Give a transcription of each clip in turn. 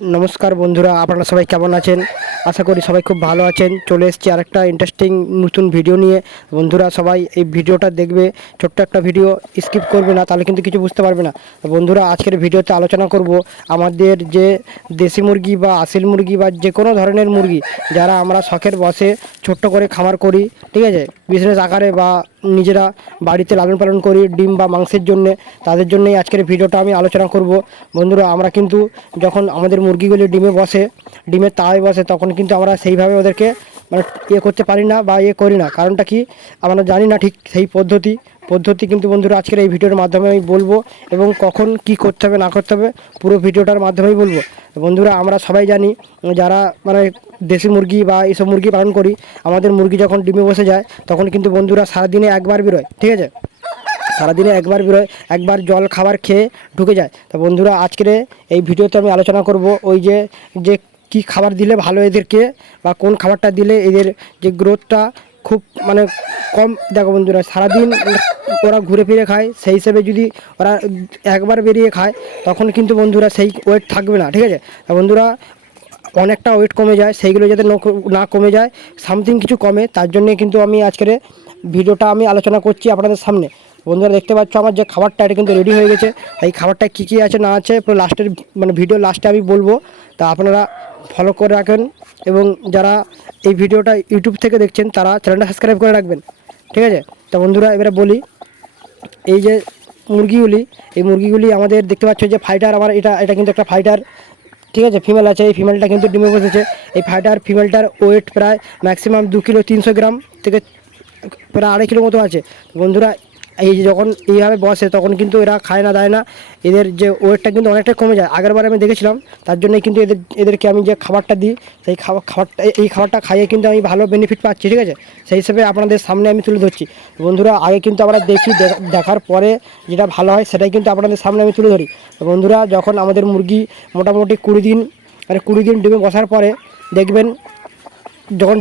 नमस्कार बंधुरा आपनारा सबाई केमन आছেন आशा करी सबाई खूब भालो आছেন। चले एसेছি आरेकटा इंटारेस्टिंग नतून भिडियो निये। बंधुरा सबाई এই ভিডিওটা দেখবে, ছোট্ট একটা ভিডিও, স্কিপ করবে না, তাহলে কিন্তু কিছু বুঝতে পারবে না। বন্ধুরা আজকের ভিডিওতে আলোচনা করব আমাদের যে দেশি মুরগি বা আসিল মুরগি বা যে কোনো ধরনের মুরগি যারা আমরা শখের বসে ছোট্ট করে খামার করি, ঠিক আছে, বিজনেস আকারে বা নিজেরা বাড়িতে লালন পালন করি ডিম বা মাংসের জন্য, তাদের জন্যই আজকের ভিডিওটা আমি আলোচনা করব। বন্ধুরা আমরা কিন্তু যখন আমাদের মুরগিগুলি ডিমে বসে, ডিমের তাওয়ায় বসে, তখন কিন্তু আমরা সেইভাবে ওদেরকে মানে করতে পারি না বা করি না। কারণটা কি আমরা জানি না ঠিক সেই পদ্ধতি কিন্তু বন্ধুরা আজকের এই ভিডিওর মাধ্যমে আমি বলবো, এবং কখন কি করতে হবে না করতে হবে পুরো ভিডিওটার মাধ্যমেই বলবো। বন্ধুরা আমরা সবাই জানি যারা মানে দেশি মুরগি বা এইসব মুরগি পালন করি, আমাদের মুরগি যখন ডিমে বসে যায় তখন কিন্তু বন্ধুরা সারাদিনে একবার বেরোয়, ঠিক আছে, সারাদিনে একবার বেরোয়, একবার জল খাবার খেয়ে ঢুকে যায়। তো বন্ধুরা আজকের এই ভিডিওতে আমি আলোচনা করব ওই যে যে কী খাবার দিলে ভালো এদেরকে, বা কোন খাবারটা দিলে এদের যে গ্রোথটা খুব মানে কম। দেখো বন্ধুরা সারাদিন ওরা ঘুরে ফিরে খায়, সেই হিসেবে যদি ওরা একবার বেরিয়ে খায় তখন কিন্তু বন্ধুরা সেই ওয়েট থাকবে না, ঠিক আছে। বন্ধুরা অনেকটা ওয়েট কমে যায়, সেইগুলো যাতে না কমে যায়, সামথিং কিছু কমে, তার জন্যে কিন্তু আমি আজকের ভিডিওটা আমি আলোচনা করছি আপনাদের সামনে। বন্ধুরা দেখতে পাচ্ছ আমার যে খাবারটা এটা কিন্তু রেডি হয়ে গেছে। এই খাবারটা কী কী আছে না আছে পুরো লাস্টের মানে ভিডিও লাস্টে আমি বলবো, তা আপনারা ফলো করে রাখেন, এবং যারা এই ভিডিওটা ইউটিউব থেকে দেখছেন তারা চ্যানেলটা সাবস্ক্রাইব করে রাখবেন, ঠিক আছে। তা বন্ধুরা এবারে বলি, এই যে মুরগিগুলি, এই মুরগিগুলি আমাদের দেখতে পাচ্ছ যে ফাইটার, আমার এটা কিন্তু একটা ফাইটার, ঠিক আছে, ফিমেল আছে। এই ফিমেলটা কিন্তু ডিমে বসেছে। এই ফাইটার ফিমেলটার ওয়েট প্রায় ম্যাক্সিমাম 2 কিলো 300 গ্রাম থেকে প্রায় 2.5 কিলো মতো আছে। বন্ধুরা এই যে যখন এইভাবে বসে তখন কিন্তু এরা খায় না দায় না, এদের যে ওয়েটটা কিন্তু অনেকটাই কমে যায়। আগেরবার আমি দেখেছিলাম, তার জন্যই কিন্তু এদেরকে আমি যে খাবারটা দিই সেই খাবারটা খাইয়ে কিন্তু আমি ভালো বেনিফিট পাচ্ছি, ঠিক আছে। সেই হিসেবে আপনাদের সামনে আমি তুলে ধরছি। বন্ধুরা আগে কিন্তু আমরা দেখি, দেখার পরে যেটা ভালো হয় সেটাই কিন্তু আপনাদের সামনে আমি তুলে ধরি। বন্ধুরা যখন আমাদের মুরগি মোটামুটি 20 দিন মানে 20 দিন ডিমে বসার পরে দেখবেন, যখন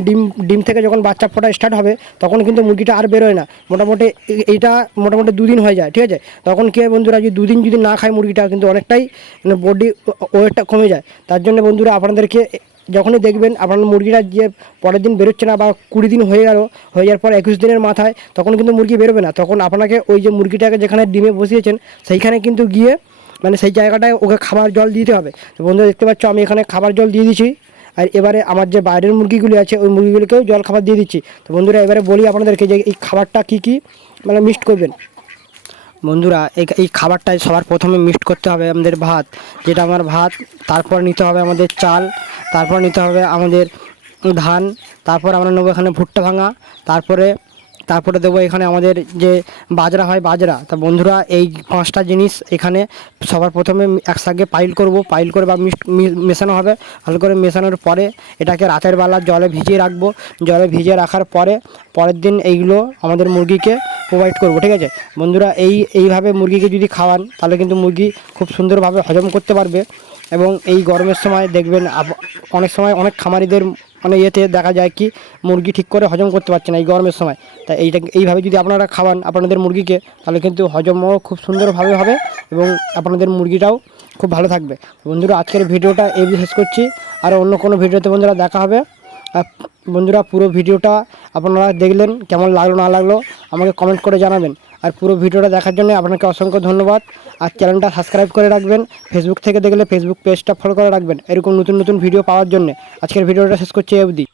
ডিম থেকে যখন বাচ্চা ফোটা স্টার্ট হবে তখন কিন্তু মুরগিটা আর বেরোয় না। মোটামুটি এইটা মোটামুটি 2 দিন হয়ে যায়, ঠিক আছে। তখন কী হয় বন্ধুরা, যদি 2 দিন যদি না খায় মুরগিটা কিন্তু অনেকটাই মানে বডি ওয়েটটা কমে যায়। তার জন্য বন্ধুরা আপনাদেরকে যখনই দেখবেন আপনার মুরগিটা যে পরের দিন বেরোচ্ছে না, বা 20 দিন হয়ে যাওয়ার পর 21 দিনের মাথায় তখন কিন্তু মুরগি বেরোবে না, তখন আপনাকে ওই যে মুরগিটাকে যেখানে ডিমে বসিয়েছেন সেইখানে কিন্তু গিয়ে মানে সেই জায়গাটায় ওকে খাবার জল দিতে হবে। তো বন্ধুরা দেখতে পাচ্ছ আমি এখানে খাবার জল দিয়ে দিচ্ছি, আর এবারে আমার যে বাইরের মুরগিগুলি আছে ওই মুরগিগুলিকেও জল খাবার দিয়ে দিচ্ছি। তো বন্ধুরা এবারে বলি আপনাদেরকে যে এই খাবারটা কী মানে মিক্সড করবেন। বন্ধুরা এই খাবারটায় সবার প্রথমে মিক্সড করতে হবে আমাদের ভাত, যেটা আমার ভাত, তারপর নিতে হবে আমাদের চাল, তারপর নিতে হবে আমাদের ধান, তারপর আমরা নেবো এখানে ভুট্টা ভাঙা, তারপরে দেবো এখানে আমাদের যে বাজরা হয় বাজরা। তা বন্ধুরা এই 5টা জিনিস এখানে সবার প্রথমে একসঙ্গে পাইল করে বা মেশানো হবে। ভালো করে মেশানোর পরে এটাকে রাতের বেলা জলে ভিজিয়ে রাখবো। জলে ভিজিয়ে রাখার পরের দিন এইগুলো আমাদের মুরগিকে প্রোভাইড করব, ঠিক আছে। বন্ধুরা এইভাবে মুরগিকে যদি খাওয়ান তাহলে কিন্তু মুরগি খুব সুন্দরভাবে হজম করতে পারবে। এবং এই গরমের সময় দেখবেন অনেক সময় অনেক খামারিদের মানে ইয়েতে দেখা যায় কি মুরগি ঠিক করে হজম করতে পারছে না এই গরমের সময়। তাই এইভাবে যদি আপনারা খাওয়ান আপনাদের মুরগিকে, তাহলে কিন্তু হজমও খুব সুন্দরভাবে হবে এবং আপনাদের মুরগিটাও খুব ভালো থাকবে। বন্ধুরা আজকের ভিডিওটা এই শেষ করছি, আর অন্য কোনো ভিডিওতে বন্ধুরা দেখা হবে। বন্ধুরা পুরো ভিডিওটা আপনারা দেখলেন, কেমন লাগলো না লাগলো আমাকে কমেন্ট করে জানাবেন। আর পুরো ভিডিওটা দেখার জন্য আপনাকে অসংখ্য ধন্যবাদ। আর চ্যানেলটা সাবস্ক্রাইব করে রাখবেন, ফেসবুক থেকে দেখলে ফেসবুক পেজটা ফলো করে রাখবেন এরকম নতুন নতুন ভিডিও পাওয়ার জন্য। আজকের ভিডিওটা শেষ করছি এই অবধি।